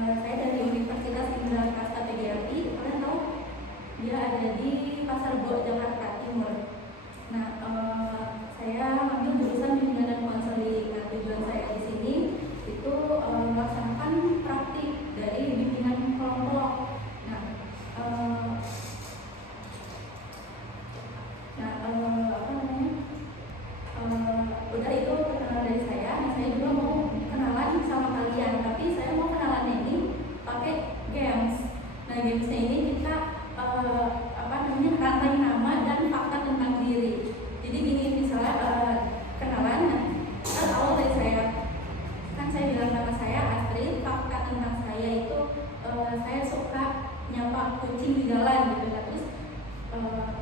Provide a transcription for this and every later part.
Saya dari Universitas Indra Prasta PGRI. Kalian tahu dia ada di Pasar Bo, Jakarta Timur. Nah, saya ambil jurusan bimbingan dan konseling. Nah, tujuan saya di sini itu melaksanakan praktik dari bimbingan kelompok. Nah, udah itu dari saya. Nah, saya juga mau kenalan sama kalian, tapi saya mau kenalannya ini pakai games. Nah, gamesnya ini kita rantai nama dan fakta tentang diri. Jadi gini, misalnya kenalan, kan awal dari saya, kan saya bilang nama saya Astrid. Fakta tentang saya itu saya suka nyapa kucing di jalan gitu.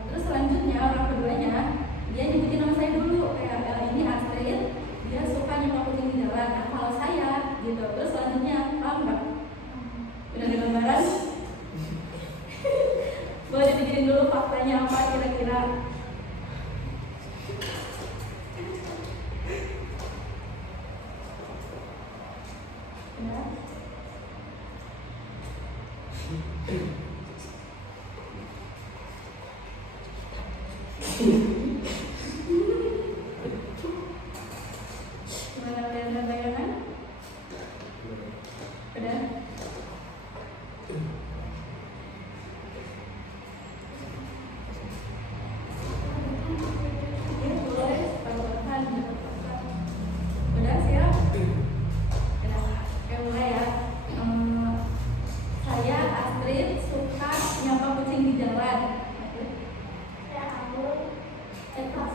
Terus selanjutnya orang keduanya dia nyebutin nama saya dulu, kayak ini Astrid, dia suka nyapa kucing di jalan. Nah, kalau saya gitu, terus selanjutnya paham nggak? Udah ada gambaran? Boleh dipikirin dulu faktanya apa kira-kira. Ya. Gimana, ada bayangan? Udah? Udah siap? Udah. Oke, mulai ya. Saya Astrid suka nyapa kucing di jalan. Saya Amul.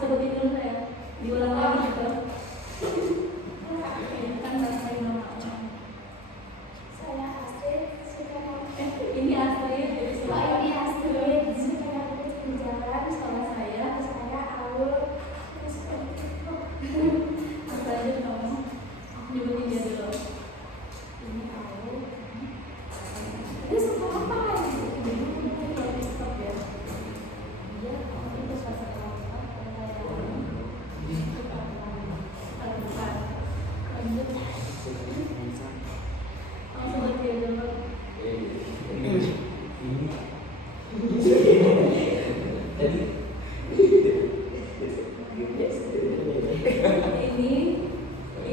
Sebutin dulu saya. Diulang lagi gitu. Kan saya nama. Saya Astrid suka ini Astrid jadi suka. Ini Astrid suka nyapa kucing di jalan. Sama saya Amul. Lanjut kamu nyebutin dia dulu. Ini aku. Dia suka apa? Dia stop ya. Dia itu suka apa? Lanjut. Langsung lagi dia dulu.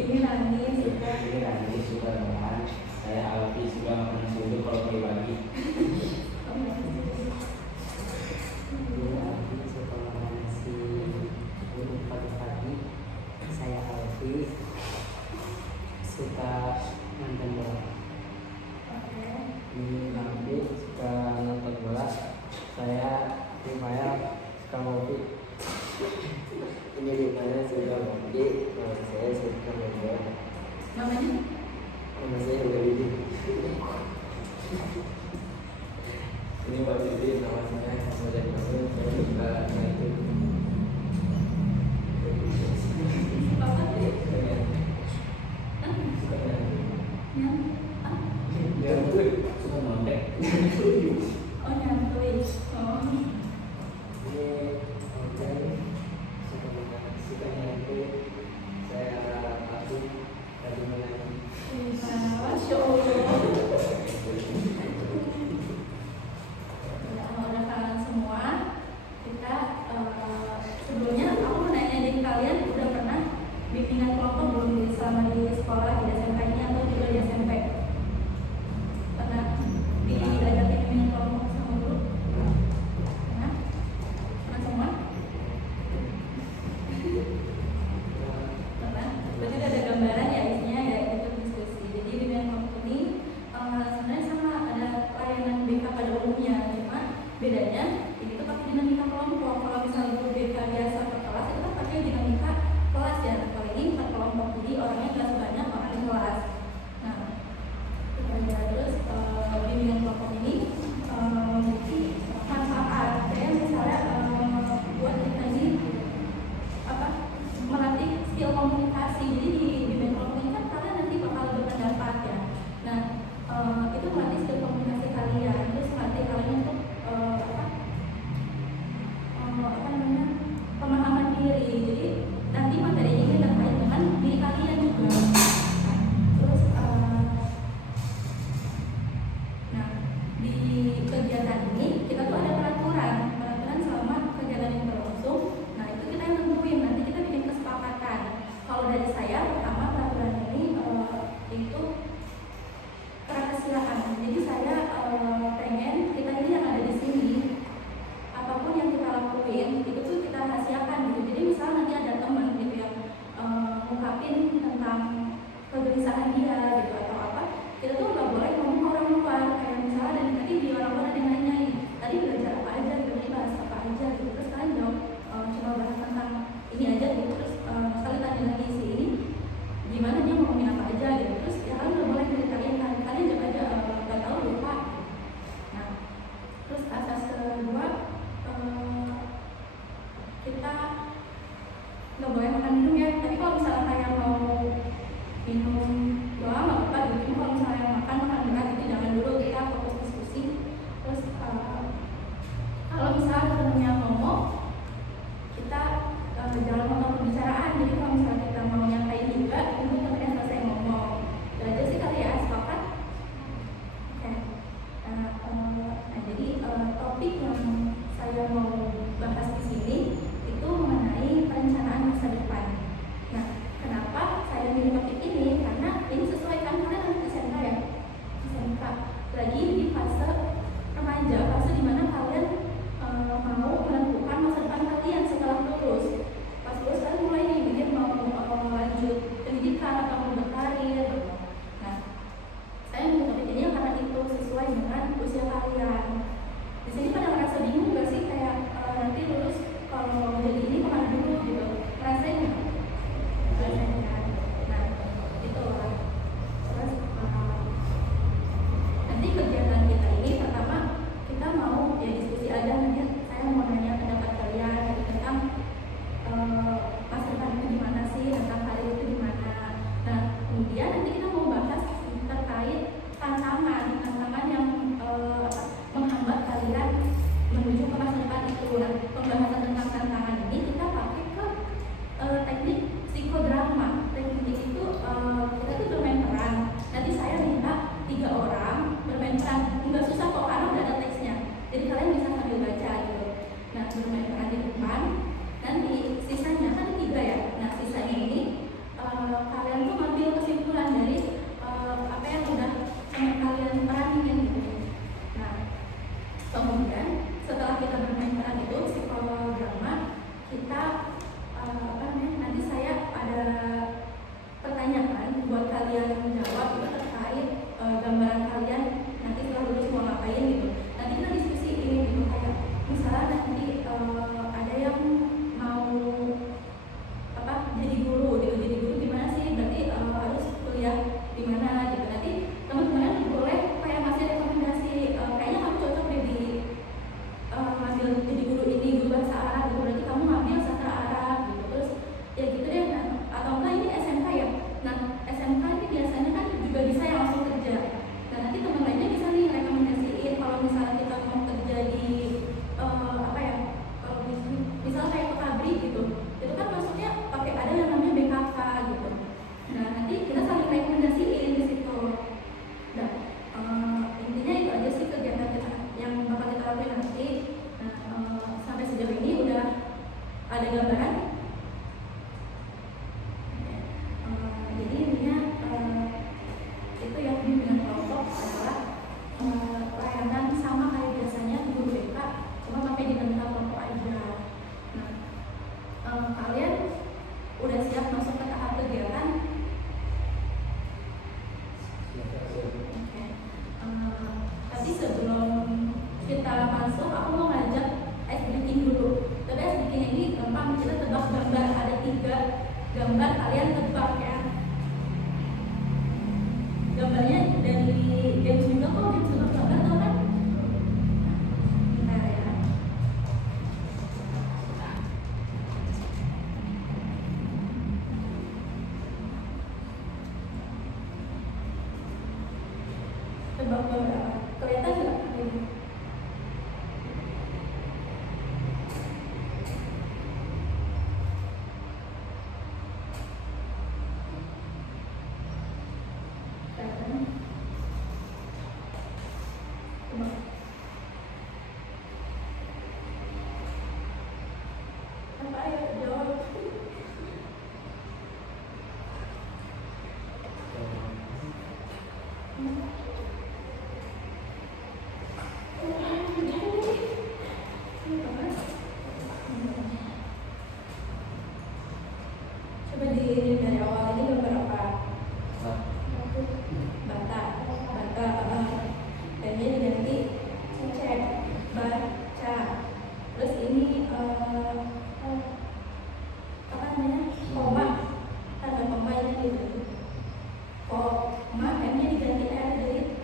Ini Rani suka renang. Saya Alfi suka makan susu kalau pagi-pagi. Alfi suka makan nasi untuk pagi-pagi. Saya Alfi suka nonton bola. Ini Alfi suka nonton bola. Saya Rifaya suka ngopi. Ini Rifaya suka ngopi. Saya suka main bola. Namanya? Nama saya Mbak Didi. Ini Mbak Didi, nama saya Hasan dan Masul. Saya suka itu. Apa sih? Nyantui. Suka nyontek. Oh, nyantui. Oh. Ini Ojan suka nyantui. Saya Aku tadi menyanyi. Masya Allah. Udah kalian semua. Kita sebelumnya aku mau nanya dari kalian udah pernah bimbingan kelompok belum selama di sekolah, di SMK-nya atau juga di SMP? Pernah diajakin bimbingan kelompok? buat kalian menjawab itu terkait gambaran kalian nanti setelah lulus mau ngapain gitu. Nanti kita diskusi ini gitu, kayak misalnya nanti ada yang mau jadi guru gitu. Jadi guru gimana sih, berarti harus kuliah di mana gitu. Nanti teman-teman boleh kayak ngasih rekomendasi, kayaknya kamu cocok deh di ngambil jadi guru ini, guru bahasa Arab gitu, berarti kamu ngambil sastra Arab gitu. Terus ya gitu deh. Nah, atau enggak ini SMK ya, nah SMK ini biasanya kan juga bisa yang langsung kerja. Nah nanti teman lainnya bisa nih rekomendasiin kalau misalnya kita mau kerja di kalau misalnya kayak ke pabrik gitu, itu kan masuknya pakai ada yang namanya BKK gitu. Nah nanti kita saling rekomendasiin di situ. Nah intinya itu aja sih kegiatan kita yang bakal kita lakuin nanti. Nah sampai sejauh ini udah ada gambaran. Jadi intinya itu yang bimbingan kelompok adalah layanan sama kayak biasanya guru BK, cuma pakai dinamika kelompok aja. Nah kalian udah siap masuk ke tahap kegiatan? Oke. Tapi sebelum kita masuk, aku mau ngajak ice breaking dulu. Tapi ice breaking ini gampang, kita tebak gambar. Ada 3 gambar, kalian tebak ya. Gambarnya dari games juga kok, games juga gambar tau kan? Bentar ya. Tebak gambar apa? Kelihatan nggak? Apa ayo jawab? Coba dari awal ini gambar apa? Bata. Dan ini diganti cek, baca. Terus ini apa namanya? Koma. Tanda koma ini gitu. Koma, M-nya diganti R jadi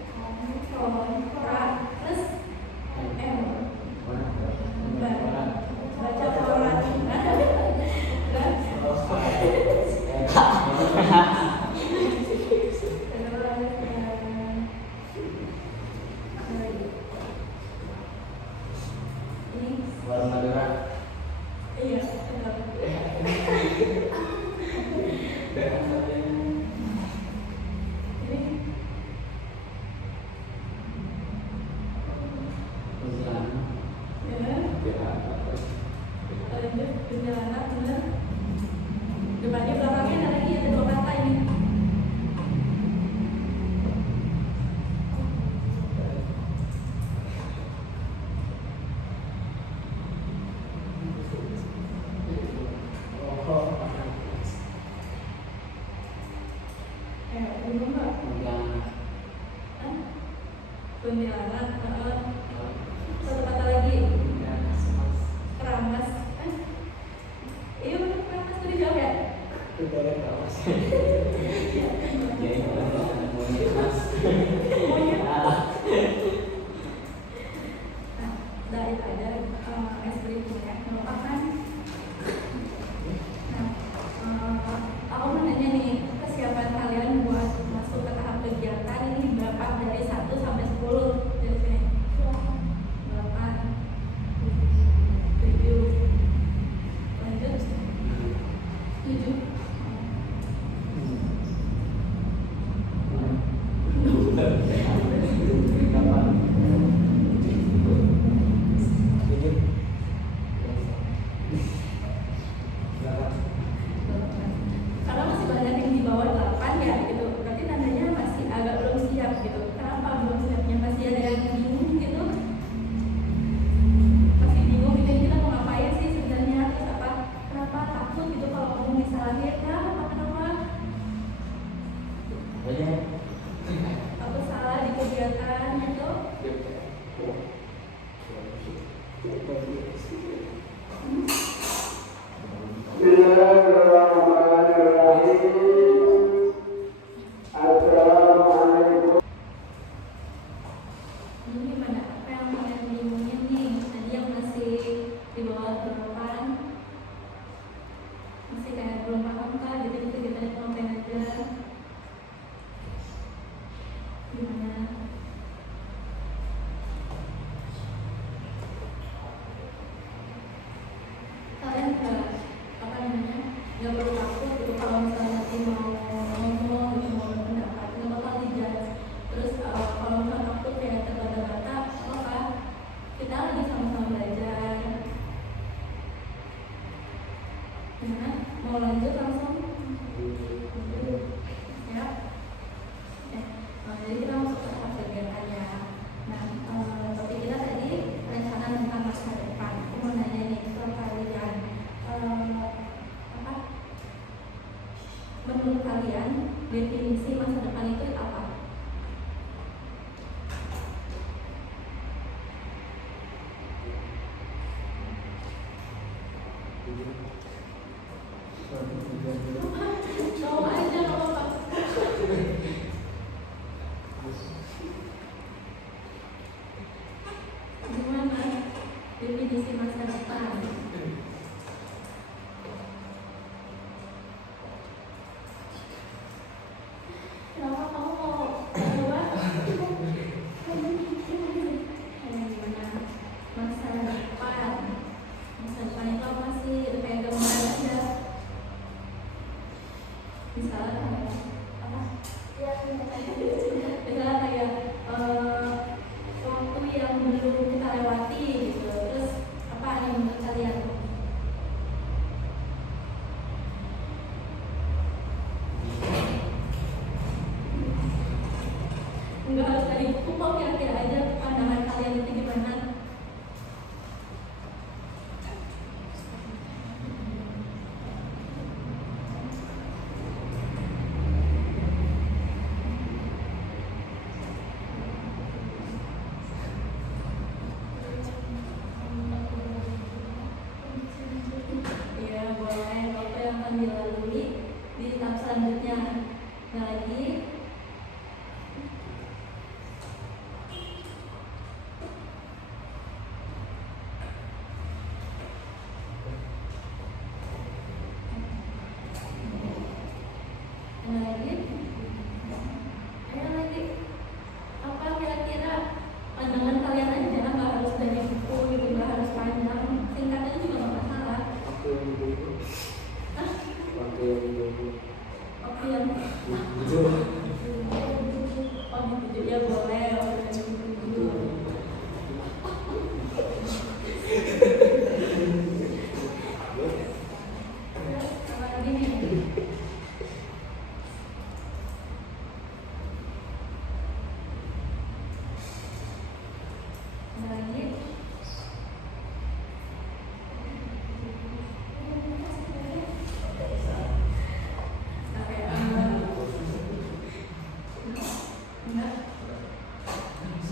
kontra. Terus M. Baca koran. Warung Madura. Iya, benar. Perjalanan benar. Depannya belakangnya ada lagi, ada 2 kata ini. Belum nggak? Kuntilanak. Satu kata lagi. Keramas. Iya benar, keramas tuh dijawab ya? Nah, itu ada es breaking ya, merupakan. Nah, aku mau nanya nih, kesiapan kalian buat masuk ke tahap kegiatan ini berapa dari 1 sampai 10 dari sini? Aja. Aku salah di kegiatan itu. Ini gimana? Apa yang kalian bingungin nih? Tadi yang masih di bawah berapa? Masih kayak belum paham kah? Jadi kita ngapain aja? Gimana? Kalian nggak perlu takut gitu kalau misalnya nanti mau ngomong gitu, mau berpendapat nggak bakal dijudge. Terus kalau misalnya takut kayak terbata-bata apa kita lagi sama-sama belajar. Gimana? Mau lanjut langsung? Ya. Jadi kita masuk ke tahap kegiatannya. Nah, topik kita tadi rencana tentang masa depan. Aku mau nanya nih ke kalian, apa? Menurut kalian definisi masa depan itu apa? Tahu aja nggak apa-apa. Gimana definisi masa depan? Kenapa kamu mau coba? Gimana masa depan? Masa depan itu apa sih? Udah kayak gambaran aja. Misalnya kayak apa? Misalnya kayak waktu yang belum kita lewati gitu. Terus apa yang menurut kalian? Enggak harus dari buku kok, kira-kira aja pandangan kalian itu gimana? Iya, boleh. Apa yang akan dilalui di tahap selanjutnya? Nah, lagi. Ayo lagi. Apa kira-kira pandangan kalian aja, nggak harus dari buku gitu, nggak harus panjang, singkatnya juga nggak masalah. Oke yang oh gitu ya boleh. Apa lagi nih? Lagi.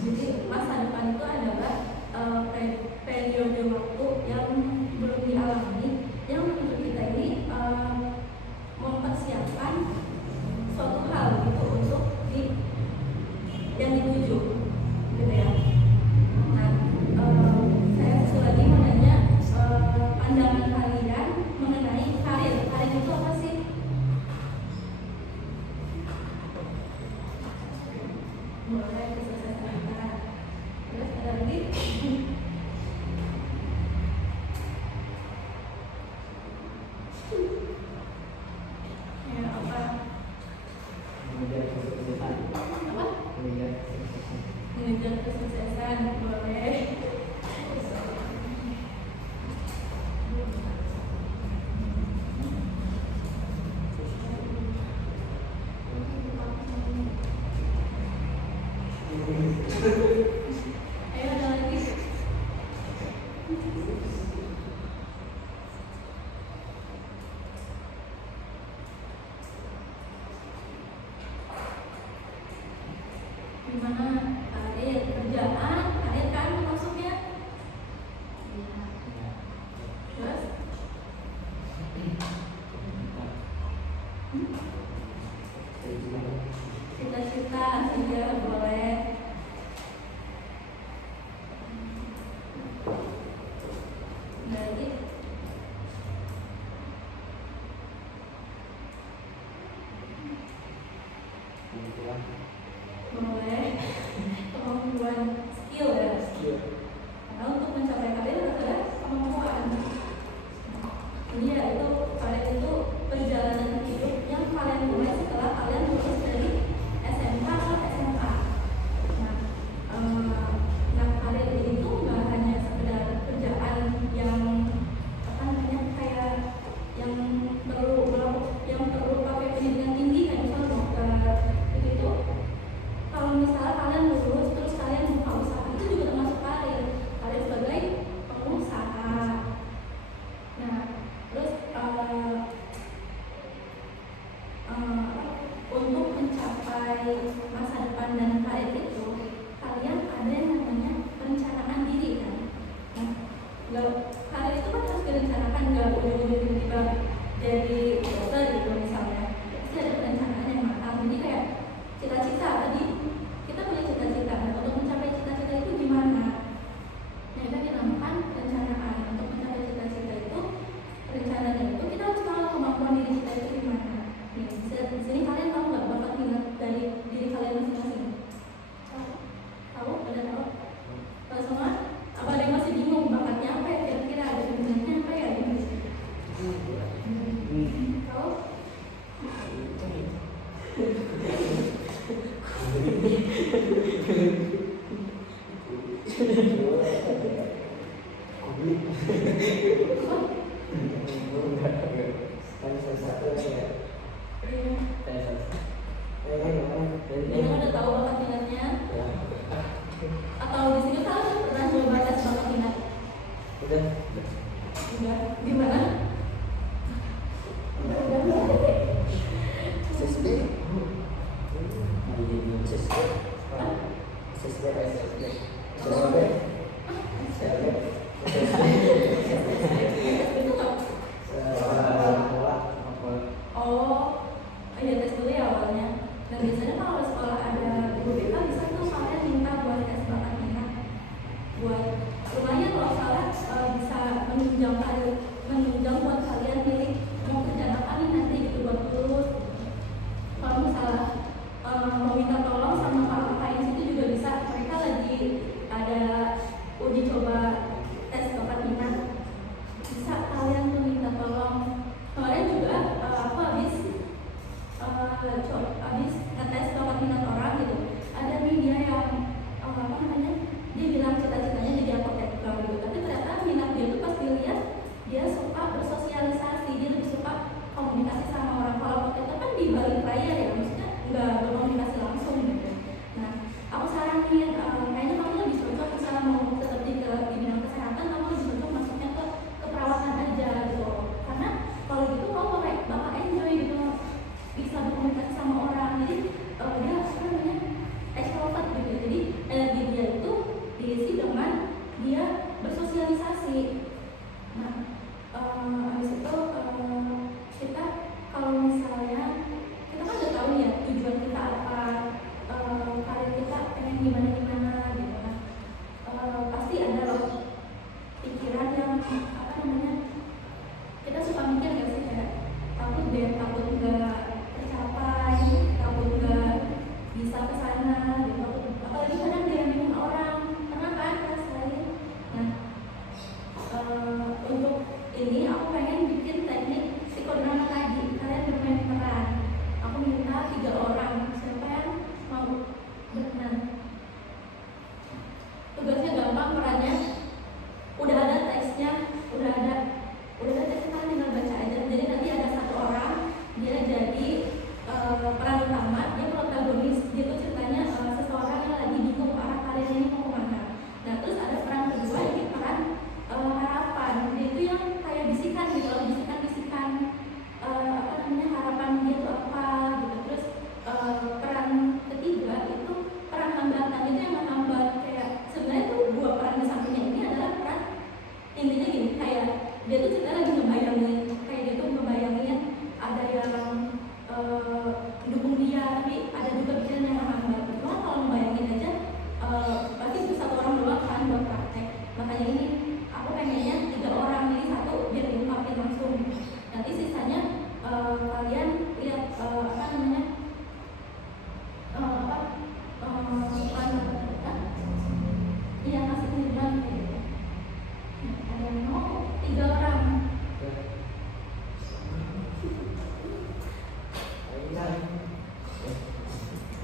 Jadi masa depan itu adalah periode waktu yang belum dialami, yang menurut kita ini mempersiapkan suatu hal gitu untuk yang dituju, gitu ya. Nah, saya sekali lagi mau nanya pandangan kalian mengenai karir. Karir itu apa sih? Boleh kesuksesan kita. Terus ada lagi? Ya apa? Apa? Mengejar kesuksesan. Boleh. Ayo ada lagi. gimana karir, kerjaan, karir kan maksudnya. Terus cita-cita juga boleh. Lagi boleh kemampuan skill ya. Karena untuk mencapai karir adalah kemampuan. Jadi ya itu kalian itu perjalanan hidup yang kalian mulai setelah kalian lulus dari SMK atau SMA. Nah karir ini tuh nggak hanya sekedar kerjaan yang apa namanya kayak yang perlu pakai pendidikan tinggi kayak misalnya dokter itu kalau misalnya kalian lulus terus kalian buka usaha itu juga termasuk karir sebagai pengusaha. Nah terus untuk mencapai masa depan dan karir itu kalian ada yang namanya perencanaan diri kan. Nah karir itu kan harus direncanakan, nggak ujung-ujung tiba-tiba jadi dokter gitu misalnya. Pasti ada perencanaan yang matang. Jadi kayak cita-cita tadi kita punya cita-cita. Nah, untuk mencapai cita-cita itu gimana? Nah itu dinamakan perencanaan. Untuk mencapai cita-cita itu rencananya itu kita harus tahu kemampuan diri kita itu gimana. Nih, di sini kalian tahu nggak bakat minat dari diri kalian masing-masing? Tahu? Ada tahu? Tahu semua? Apa ada yang masih bingung bakatnya apa ya? Kira-kira ada minatnya apa ya? Tahu? Ini udah tahu bakat minatnya? Atau di sini kalian pernah coba tes bakat minat? Udah. Gimana? Iya tes dulu ya awalnya. Dan biasanya kalau sekolah ada guru BK bisa tuh kalian minta buat tes bakat minat. Buat lumayan kalau salah bisa menunjang buat kalian pilih mau kerja apa nih nanti gitu buat lulus. Kalau misalnya mau minta tolong sama kakak di situ juga bisa. Mereka lagi ada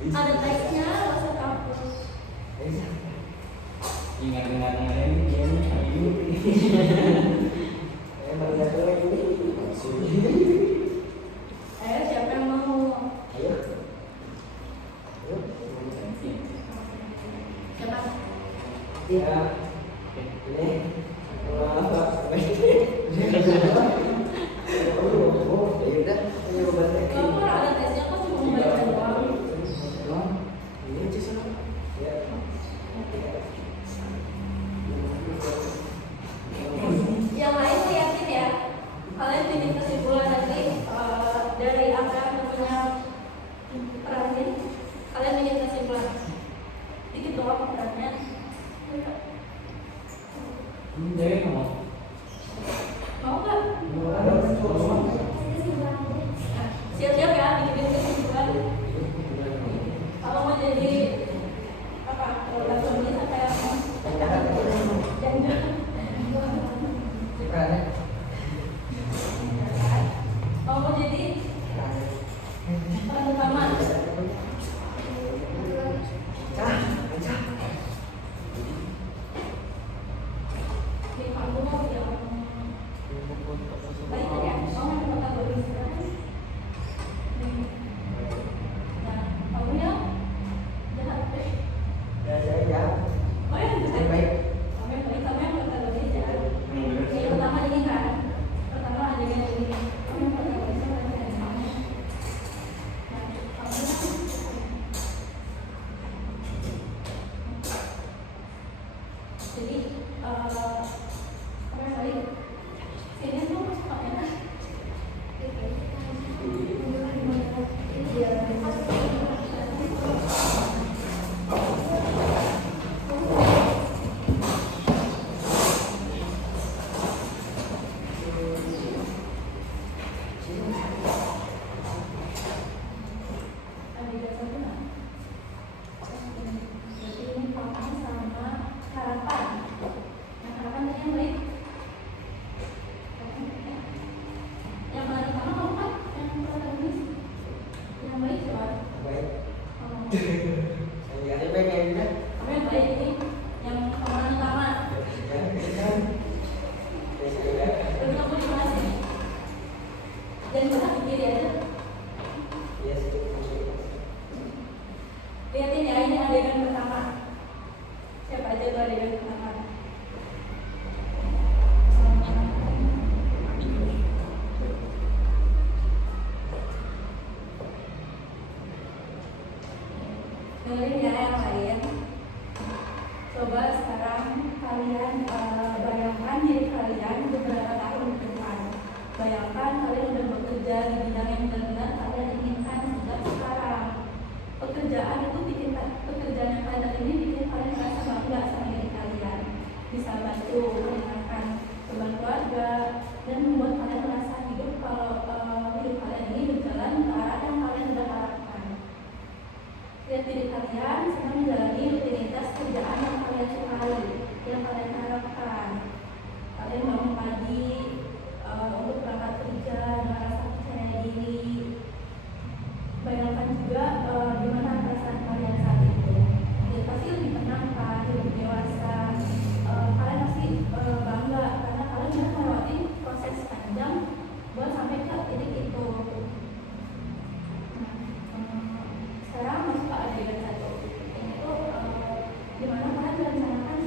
Ada teksnya, nggak usah takut. Ingat-ingat ini emang gak boleh ini. Ayo siapa yang mau? Ayo. Siapa? Iya. Ini. Kamu ada tesnya kok cuma membaca doang. Yang lain liatin ya. Kalian bikin kesimpulan nanti dari apa yang punya perannya. Kalian bikin kesimpulan. Dikit doang perannya. Mau nggak? Siap-siap ya bikin kesimpulan. Kalau mau jadi apa? Kalau langsung ini sampai jangan. Kalau mau jadi peran utama. Di panggung mau yang baik ya. Oh, yang protagonis kan? Nah, kamu ya jahat deh. Oh ya jahat. Kamu yang baik, kamu yang protagonis ya. Yang pertama ini kan, pertama adegan ini. Kamu yang protagonisnya berarti ada kamu. Nah, kamu yang jadi kamu yang baik. Sini tuh pakainya. Ini papan sama harapan. Nah, harapan tadi yang baik. Yang mana pertama kamu kan yang protagonis. Yang baik coba. Oh. Kamu yang baik ini yang pemeran utama. Terus kamu di mana sih? Dan bisa ke kiri aja. Lihatin ya, ini adegan pertama. Siapa aja tuh adegan pertama? Dengerin ya yang lain. Coba sekarang kalian bayangkan diri kalian beberapa tahun ke depan. Bayangkan kalian udah bekerja di bidang yang benar-benar kalian inginkan sejak sekarang. Pekerjaan yang kalian ini bikin kalian merasa bangga sama diri kalian. Bisa bantu meringankan beban keluarga dan membuat kalian merasa hidup kalian ini berjalan ke arah yang kalian sudah harapkan. Lihat diri kalian sedang menjalani rutinitas kerjaan yang kalian sukai, yang kalian harapkan. Kalian bangun pagi untuk berangkat kerja dengan rasa percaya diri. Bayangkan juga gimana perasaan kalian saat itu. Ya, pasti lebih tenang kan, lebih dewasa. Kalian pasti bangga karena kalian sudah melewati proses panjang buat sampai ke titik itu. Sekarang masuk ke adegan satu. Ini tuh dimana kalian merencanakan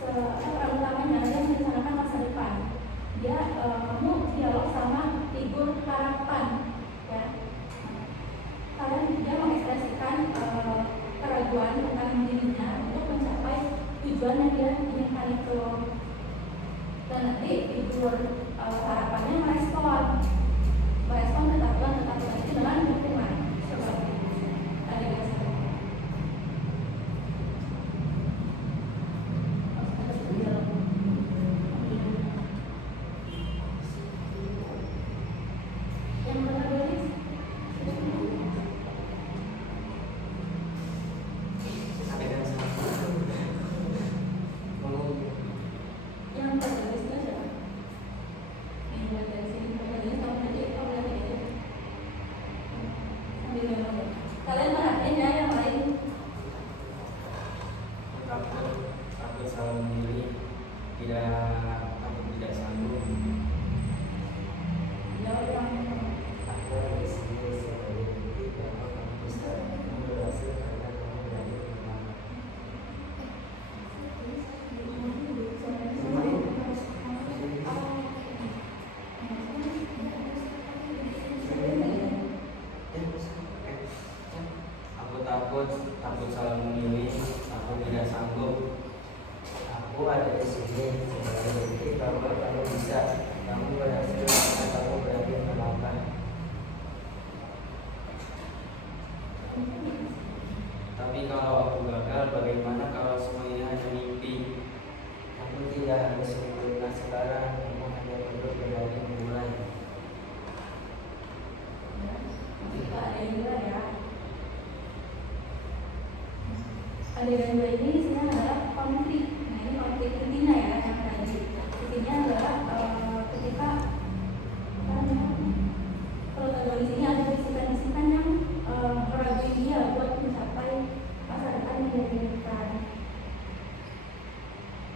peran utamanya yang merencanakan masa depan. Dia kamu dialog sama figur harapan, ya. Dia mengekspresikan keraguan tentang dirinya untuk mencapai tujuan yang dia inginkan itu. Dan nanti figur harapannya merespon ketakutan itu dengan dukungan. Coba ada biasa. Yang protagonis yang protagonisnya siapa? takut salah memilih, aku tidak sanggup. Aku ada di sini sebagai bukti bahwa kamu bisa, kamu berhasil karena kamu berani melakukan. Tapi kalau aku gagal, bagaimana kalau semuanya hanya mimpi? Kamu tidak harus sempurna sekarang, kamu hanya perlu berani memulai. Jika ada yang dua ya. Adegan dua ini isinya adalah konflik. Nah ini konflik intinya ya yang tadi. Intinya adalah ketika protagonis ini ada bisikan-bisikan yang meragui dia buat mencapai masa depan yang dia inginkan.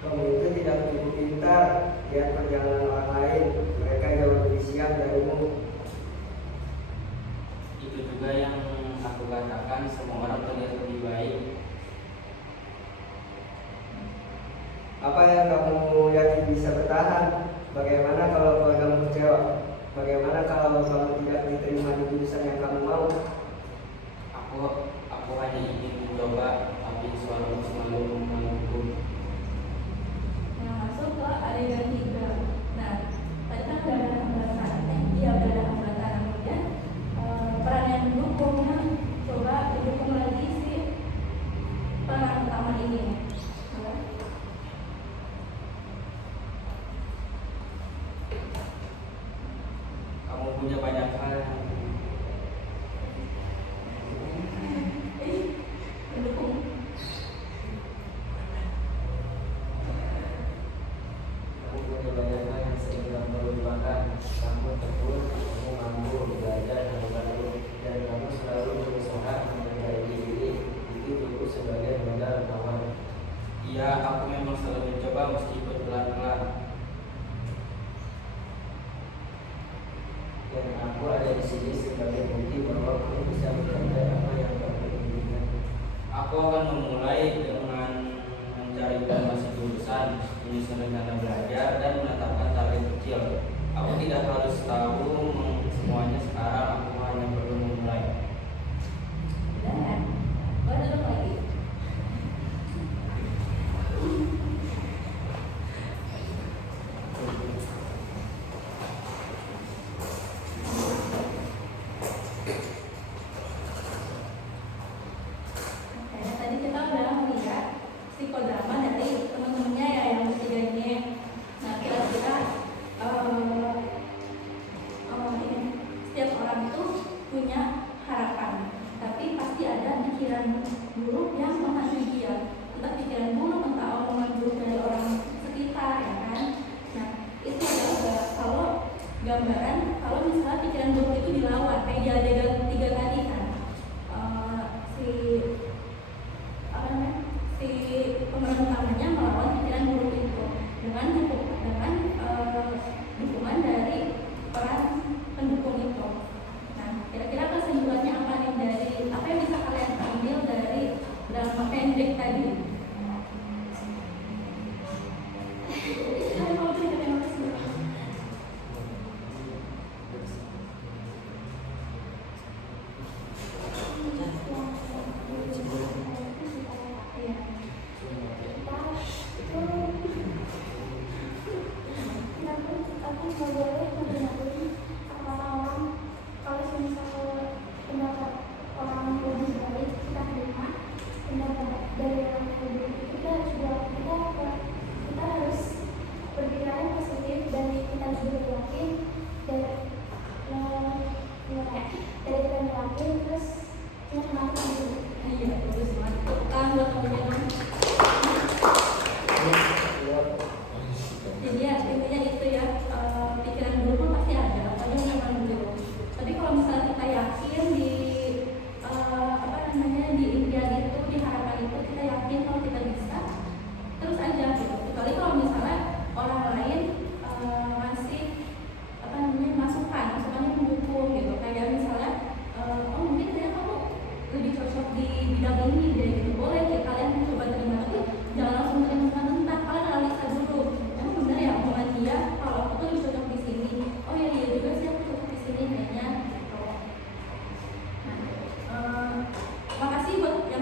Kamu itu tidak cukup pintar, lihat perjalanan orang lain, mereka jauh lebih siap darimu. Itu juga yang aku katakan, semua orang terlihat lebih baik. Apa yang kamu yakin bisa bertahan? Bagaimana kalau kamu kecewa? Bagaimana kalau kamu tidak diterima di jurusan yang kamu mau? Aku hanya ingin mencoba, tapi suaramu selalu menghukum. Nah masuk ke adegan 3. Nah tadi kan udah ada hambatan, iya udah ada hambatan. Kemudian peran yang mendukungnya coba didukung lagi si peran utama ini. Kamu punya banyak hal yang Mendukung. Kamu punya banyak hal yang sering kamu lupakan. Kamu tekun, kamu mampu belajar dan baru, dan kamu selalu berusaha memperbaiki diri. Itu cukup sebagai modal awal. iya, aku memang selalu mencoba meskipun pelan-pelan. Dan aku ada di sini sebagai bukti bahwa kamu bisa mencapai apa yang kamu inginkan. Aku akan memulai dengan mencari informasi jurusan, menyusun rencana belajar, dan menetapkan target kecil. Aku tidak harus tahu semuanya sekarang, aku hanya perlu memulai. Udah ya, boleh duduk lagi. Oke, tadi kita udah melihat psikodrama dari teman-temannya ya yang bertiga ini. Nah kira-kira ini setiap orang itu punya harapan, tapi pasti ada pikiran buruk yang menghantui dia. Entah pikiran buruk, entah omongan buruk dari orang sekitar, ya kan? Nah itu adalah kalau gambaran kalau misalnya pikiran buruk itu dilawan kayak di adegan 3 tadi kan. Si pemeran utamanya melawan pikiran buruk itu dengan dukungan dari peran pendukung itu. Nah, kira-kira kesimpulannya apa nih dari apa yang bisa kalian ambil dari drama pendek tadi? Jadi ya intinya itu ya, pikiran buruk pun pasti ada, apalagi memang buruk. Tapi kalau misalnya kita yakin di di impian itu, di harapan itu, kita yakin kalau kita bisa, terus aja gitu. Kecuali kalau misalnya orang lain masih masukannya mendukung gitu. Kayak misalnya mungkin kayaknya kamu lebih cocok di bidang ini deh gitu. Boleh ya kalian coba terima, tapi jangan langsung terima mentah. Kalian analisa dulu. Emang benar ya omongan dia kalau aku tuh lebih cocok di sini. Oh ya iya juga sih aku cocok di sini kayaknya gitu. Nah, makasih buat yang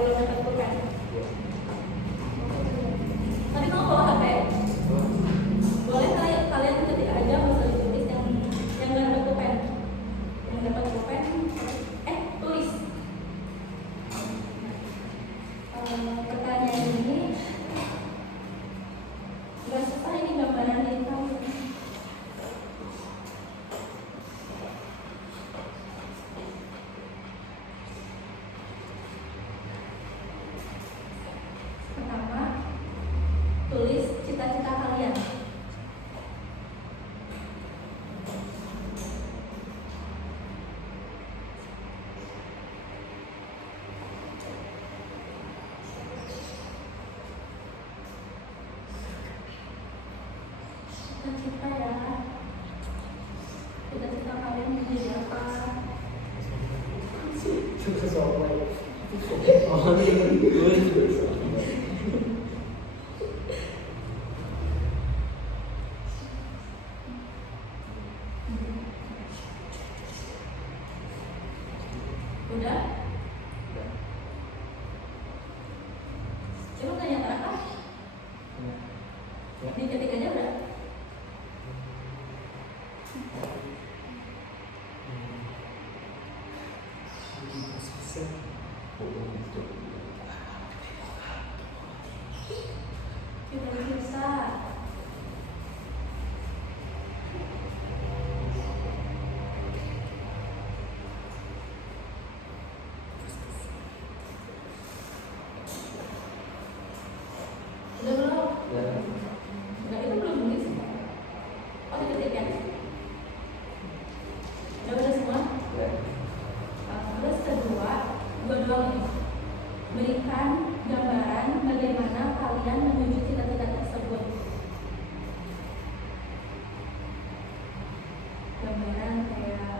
belum dapat pulpen. Tapi kamu bawa HP? Boleh kalian ketik aja masalah tulis yang nggak dapat pulpen. Yang dapat pulpen, tulis. Pertanyaan ini nggak susah, ini gambaran dari kamu. Pertama, tulis cita-cita kalian. Cita-cita ya. Cita-cita kalian menjadi apa? Udah? Coba tanya terakhir. Diketik aja udah. Tidak bisa. Udah belum? Udah, itu belum nulis. Oh, diketik ya? Udah semua? Terus kedua, dua doang nih. Berikan gambaran bagaimana kalian menuju cita-cita tersebut. Gambaran kayak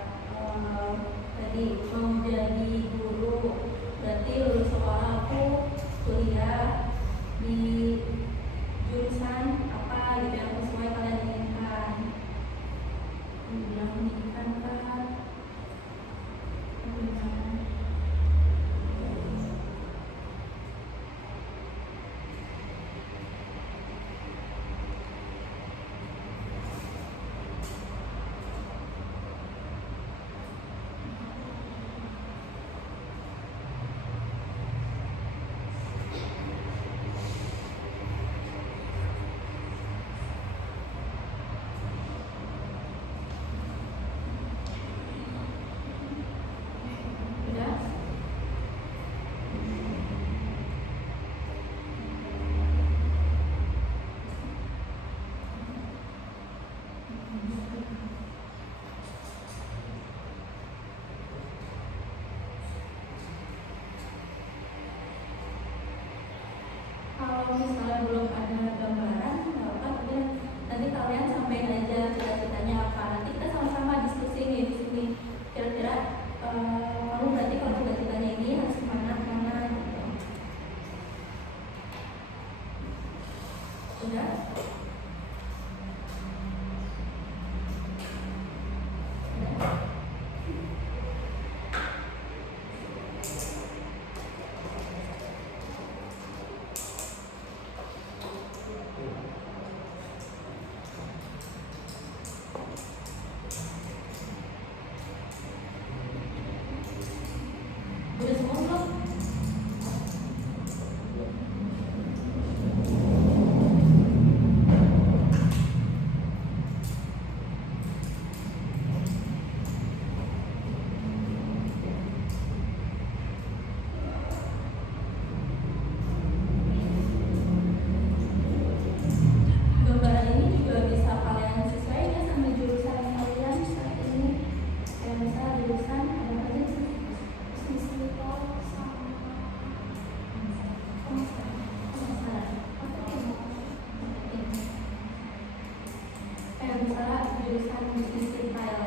tadi mau jadi guru, berarti lulus sekolah aku kuliah di jurusan apa gitu yang sesuai kalian inginkan. Bilang pendidikan kan? Udah? Kalau misalnya belum ada gambaran, nggak apa-apa, udah. Nanti kalian sampaikan aja cita-citanya apa. Nanti kita sama-sama diskusi nih di sini. Kira-kira kamu berarti kalau cita-citanya ini harus kemana gitu. Udah? Udah. Udah semua belum? Gambaran ini juga bisa kalian sesuaikan sama jurusan kalian saat ini. Kayak misalnya jurusan apa aja sih? Kayak misalnya jurusan bisnis retail.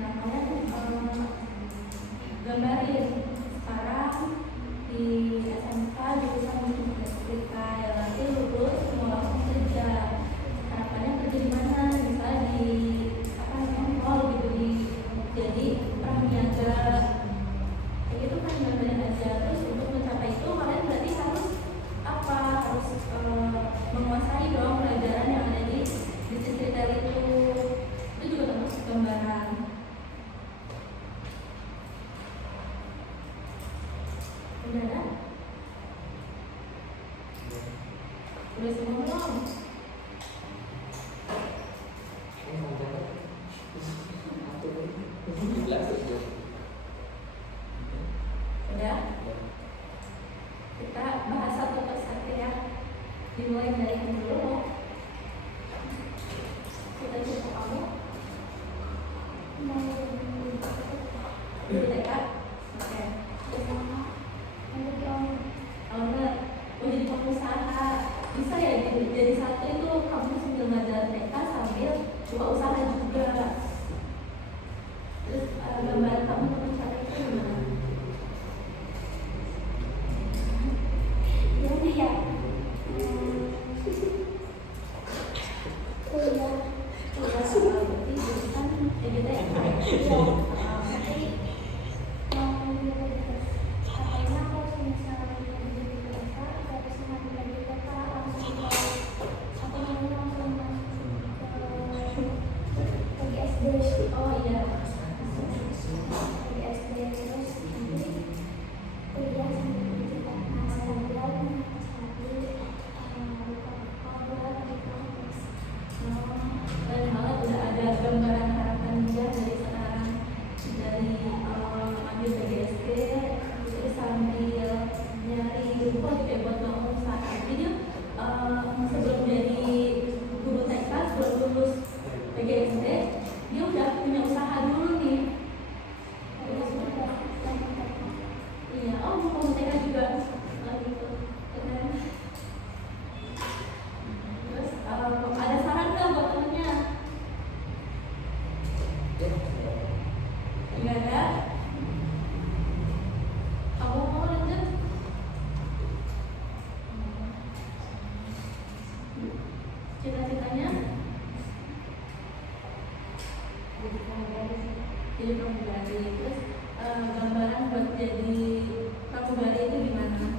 Nah, kalian gambarin sekarang di SMK jurusan bisnis retail, nanti lulus mau langsung kerja. Harapannya kerja di mana? Misalnya di apa namanya mall gitu, jadi praniaga. Kayak gitu kan gambarin aja. Terus untuk mencapai itu kalian Udah semua belum? Udah? Kita bahas satu persatu ya. Dimulai dari yang dulu. Kita coba kamu. Mau dulu dekat? Oke. Owner, mau jadi pengusaha. Bisa ya jadi satu itu kamu sambil ngajar TK sambil coba usaha juga. Terus gambaran kamu untuk mencapai itu gimana? Gimana ya? Kuliah Berarti jurusan EGTK ya? tapi mau katanya kalau misalnya jadi biasa harus mengambil lagi TK langsung ke apa namanya langsung masuk ke SD. Oh iya. Ke SD terus nanti kuliah sambil berjalan sambil ngobrol di kampus. Keren banget udah ada gambaran harapan dia dari sekarang, dari ambil PGSD terus sambil nyari rumput juga buat bangun usaha. Jadi dia sebelum jadi guru TK, sebelum lulus PGSD dia udah punya usaha dulu nih. Iya, oh mau kamu TK juga. Oh gitu, keren. Terus ada saran nggak buat temennya? Nggak ada? Kamu mau lanjut? Cita-citanya? Jadi pramugari. Terus gambaran buat jadi pramugari itu gimana?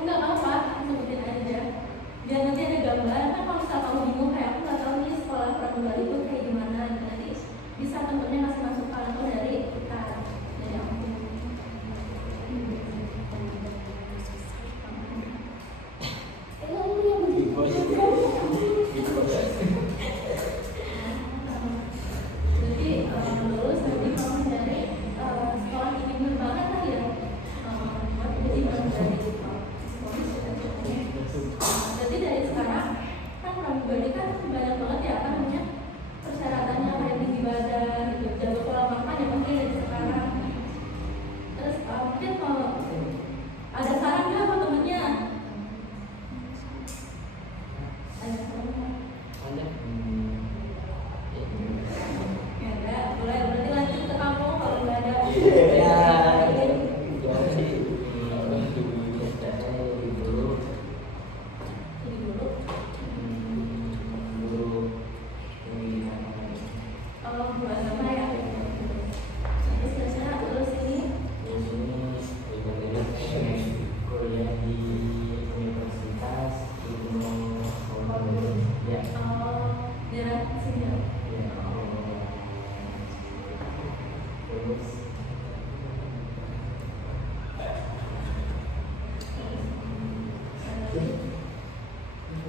Enggak apa-apa, sebutin aja. Biar nanti ada gambaran, kan kalau misalnya kamu bingung kayak aku nggak tahu nih sekolah pramugari itu kayak gimana, nanti bisa tentunya ngasih masukan atau dari kita, dari aku. Lu yang Jadi lulus nanti kamu dari sekolah tinggi banget lah ya, buat jadi pramugari. Jadi dari sekarang kan pramugari kan banyak banget ya apa namanya persyaratannya kayak tinggi badan, gitu, jago pola makan ya mungkin dari sekarang. Terus mungkin kalau ada saran nggak buat temennya? Ada saran nggak? Ya ada, boleh berarti lanjut ke kamu kalau nggak ada. Jadi dulu. Oh, buat apa ya? Terus biasanya lulus ini Kuliah di Universitas Ilmu ya. daerah sini ya? Terus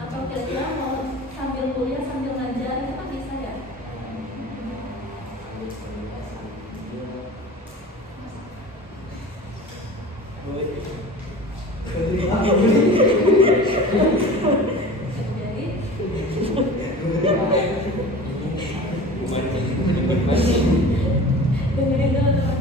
Atau kira-kira mau sambil kuliah sambil ngajar itu kan bisa ya? Jadi dengerin dulu teman-teman.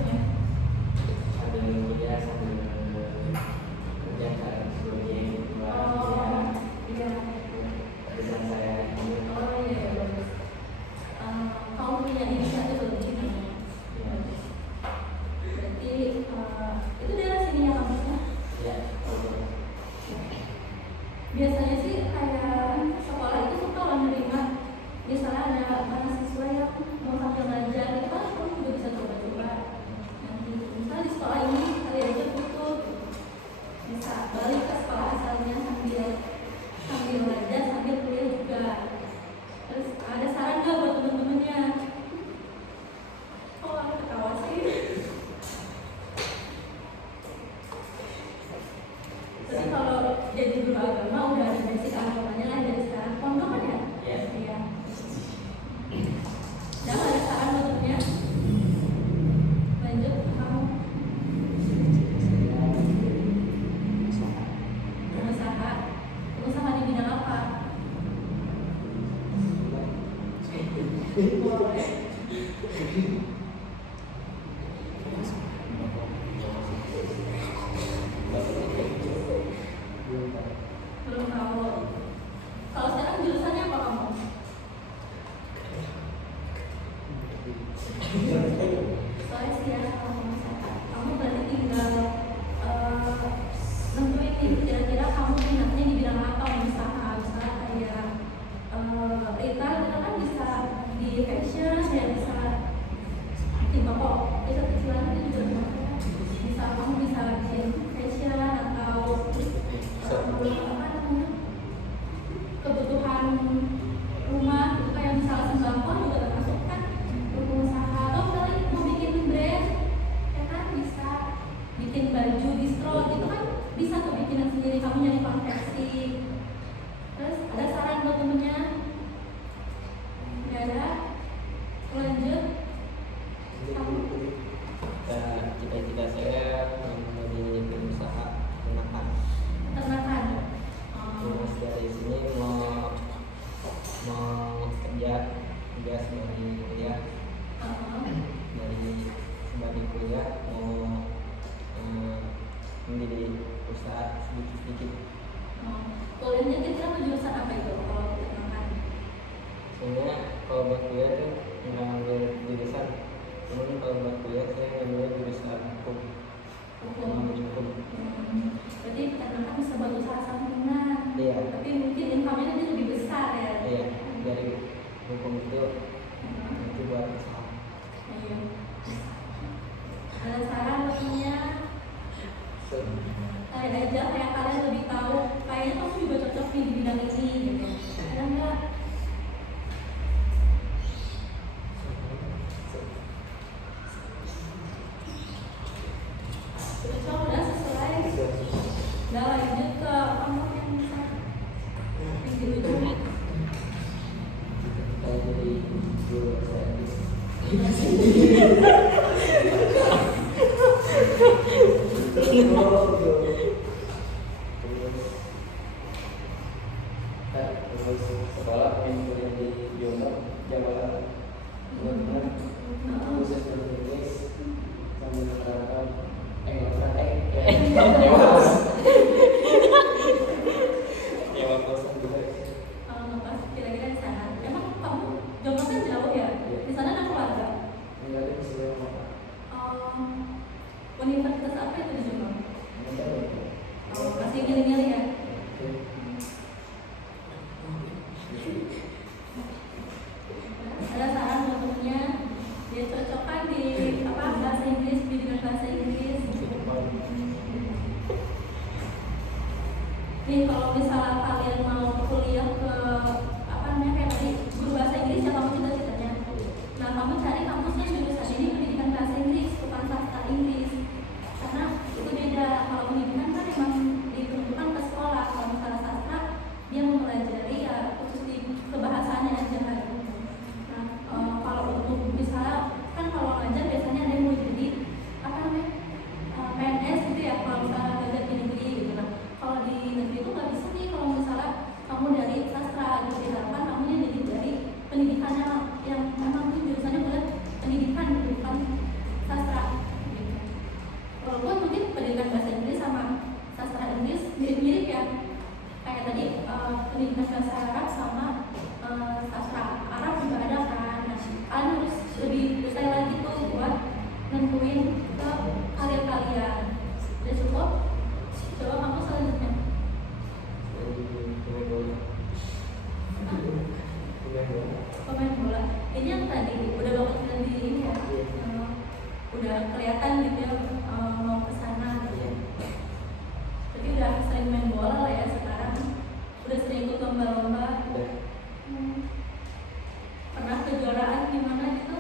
Boleh. Belum tahu. Kalau sekarang jurusannya apa kamu? Soalnya sih ya kalau kamu berarti tinggal nentuin nih kira-kira kamu minatnya di bidang apa, misalnya kayak retail itu kan bisa di fashion, ya bisa di toko kecil-kecilan itu juga bisa, kamu bisa bikin fashion atau apa namanya kebutuhan rumah gitu, kayak misalnya sembako juga termasuk kan usaha, atau kali mau bikin brand ya kan, bisa bikin baju distro gitu kan, bisa tuh bikinan sendiri, kamu nyari konveksi. Terus ada saran buat temennya? Nggak ada? Lanjut. Kamu Cita-cita saya menjadi pengusaha peternakan. peternakan. Terus dari sini mau kerja juga sebagai kuliah, dari sebagai kuliah mau menjadi usaha sedikit-sedikit. Kuliahnya kira-kira mau jurusan apa itu kalau peternakan? Sebenarnya kalau buat kuliah tuh nggak ngambil jurusan, cuman kalau buat kuliah saya ngambil jurusan hukum. Berarti peternakan bisa buat usaha sampingan. Iya. Tapi mungkin income-nya nanti lebih besar ya. Iya, dari hukum itu buat usaha. Iya. Ada saran pastinya? Kalian aja kayak kalian lebih tahu, kayaknya kamu juga cocok nih di bidang ini gitu. Ada nggak? Cocok, udah sesuai. Udah lanjut ke kamu yang bisa di ujung. Saya jadi guru bahasa Inggris. Terus sekolah yang kuliah di Jombang, Jawa Barat. Kemudian khusus bahasa Inggris sambil menerapkan nyewa kosan juga. Kalau ngepas kira-kira di sana. Emang kamu Jombang kan jauh ya? Di sana ada keluarga? Enggak ada kesulitan. Universitas apa itu di Jombang? Masih milih-milih ya? Ada saran buat temennya dia cocokkan di apa bahasa Inggris, bimbingan bahasa Inggris. Nih kalau misalnya kalian mau kuliah ke apa namanya kayak tadi guru bahasa Inggris yang kamu cita-citanya. Nah kamu cari kampus yang jurusan ini pendidikan bahasa Inggris, bukan sastra Inggris. Karena itu beda. Kalau pendidikan kan memang diperuntukkan ke sekolah. Kalau misalnya sastra dia mempelajari ya khusus di kebahasaannya aja kan. Nah kalau untuk misalnya kan kalau ngajar biasanya ada yang mau jadi apa namanya PNS gitu ya, kalau misalnya ngajar di negeri gitu. Nah kalau di negeri itu nggak bisa nih, kalau misalnya kamu dari sastra gitu diharapkan kamunya jadi dari pendidikannya yang memang jurusannya buat pendidikan gitu, bukan sastra gitu. Walaupun mungkin pendidikan bahasa Inggris sama sastra Inggris mirip-mirip ya, kayak tadi pendidikan bahasa Arab sama sastra Arab juga ada kan. Nah kalian harus lebih detail lagi tuh buat nentuin ke karir kalian. Udah cukup? Coba kamu selanjutnya. Pemain bola. Ini yang tadi udah banget di ini ya. Udah kelihatan gitu ya mau ke sana gitu ya. Jadi udah sering main bola lah ya sekarang. Udah sering ikut lomba-lomba. Pernah kejuaraan gimana gitu?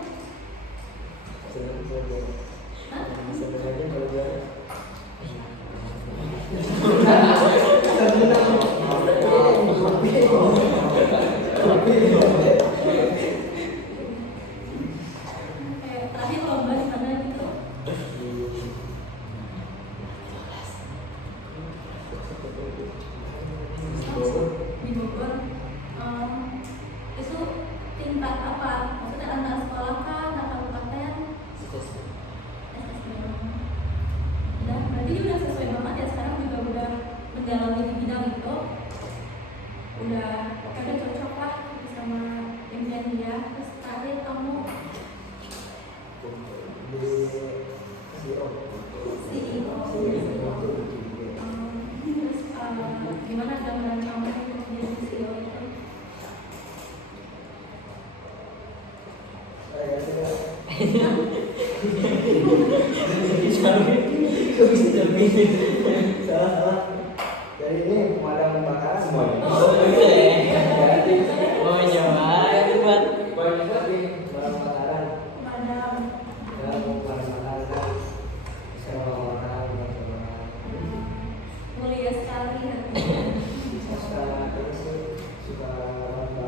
Hah? Sebenarnya kalau juara Terakhir lomba di mana gitu? Di Bogor. Itu tingkat apa? Maksudnya tentang sekolah kah, tentang kabupaten? Udah, berarti dia udah sesuai banget ya, sekarang juga udah mendalami di bidang itu. Udah cocok lah sama impian dia. Terus terakhir kamu CEO. CEO. Terus gimana gambaran kamu untuk menjadi CEO itu? Saya tidak. Salah. Jadi ini pemadam kebakaran semuanya. Oh iya, buat Banyak banget nih pemadam kebakaran. Madam. Ya, pemadam kebakaran kan bisa orang Mulia sekali hatinya. terus suka bantu.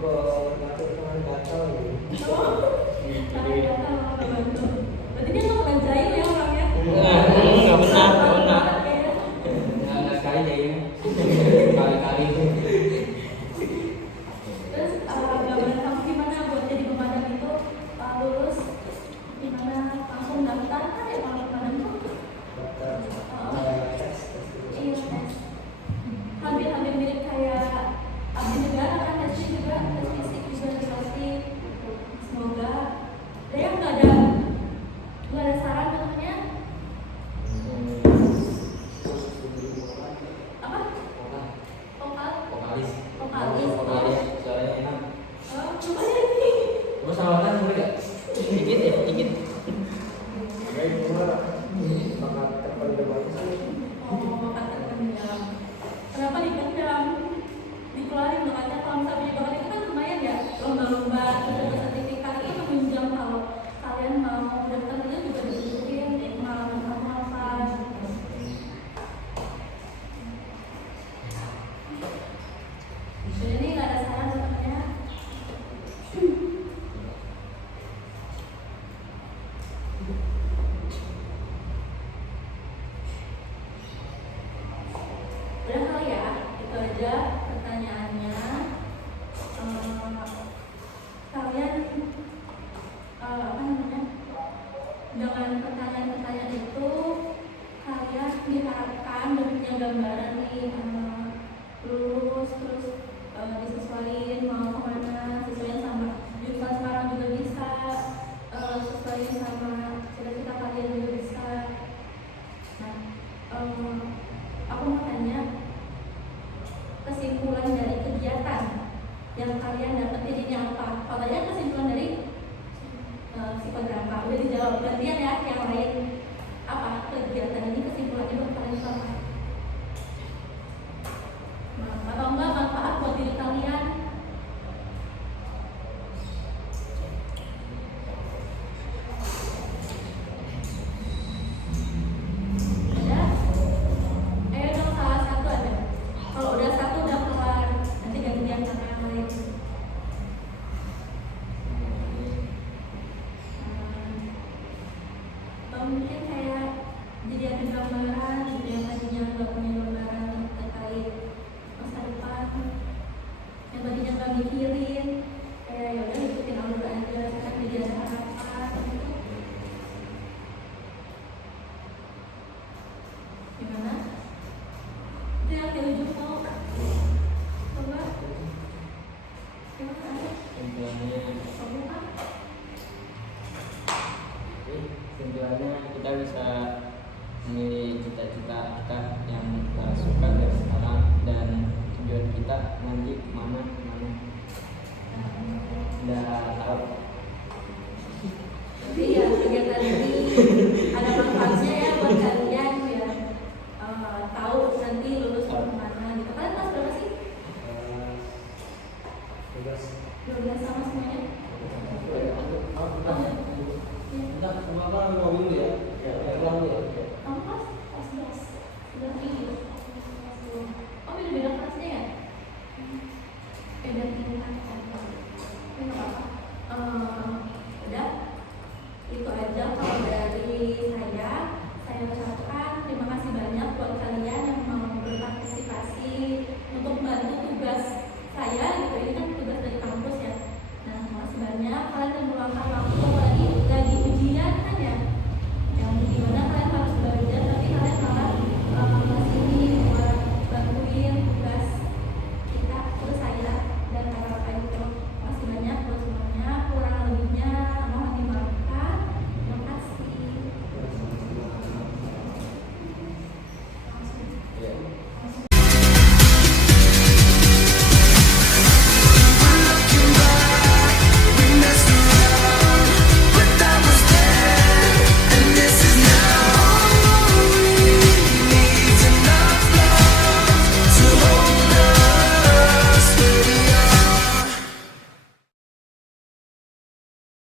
Kalau nanti teman gatal nih. Tapi dia kan mau ngebantu. Berarti dia nggak pernah jahil ya orangnya? nggak pernah. Kayaknya. Nggak sekali jahilnya. Kali-kali. Terus gambaran kamu gimana buat jadi pemadam itu? Lulus gimana, langsung daftar kan ya kalau pemadam tuh? Iya, tes. Hampir mirip kayak abdi negara kan, tesnya juga, tes fisik juga, tes sosmed. Semoga dia nggak ada saran namanya apa? Vokalis. Suaranya enak. Oh, coba ya ini. Coba salawatan boleh nggak? Dikit. Baik, cuma bakat terpendam sih. Oh, bakat terpendam. Kenapa dipendam? Dikeluarin bakatnya. Kalau misalnya punya bakat itu kan lumayan ya, lomba-lomba, terus ada sertifikat itu menunjang kalau kalian mau daftar kerja juga dibutuhin pengalaman kamu apa. Jadi ini nggak ada saran sebenarnya. Udah kali ya, itu aja pertanyaannya. Kalian apa namanya? Dengan pertanyaan-pertanyaan itu kalian diharapkan dan punya gambaran nih, lulus terus disesuaiin mau kemana, sesuaiin sama jurusan sekarang juga bisa, sesuaiin sama cita-cita kalian juga bisa. Nah, aku mau tanya kesimpulan dari kegiatan yang kalian dapetin ini apa? Kalau tadi kesimpulan dari psikodrama udah dijawab, gantian ya yang lain. Apa kegiatan ini kesimpulannya buat kalian apa? Nah, atau enggak manfaat buat diri kalian? Ada? Ayo dong salah satu ada. Kalau udah satu udah keluar, nanti gantian sama yang lain. Atau mungkin kayak jadi ada gambaran, jadi yang tadinya nggak punya gambaran terkait masa depan, yang tadinya nggak mikirin, kayak ya udah ikutin alur aja, sekarang jadi ada harapan. Gimana? Itu yang di ujung mau coba gimana? Kamu kan? Tujuannya kita bisa memilih cita-cita kita yang kita suka dari sekarang, dan tujuan kita nanti kemana. Dan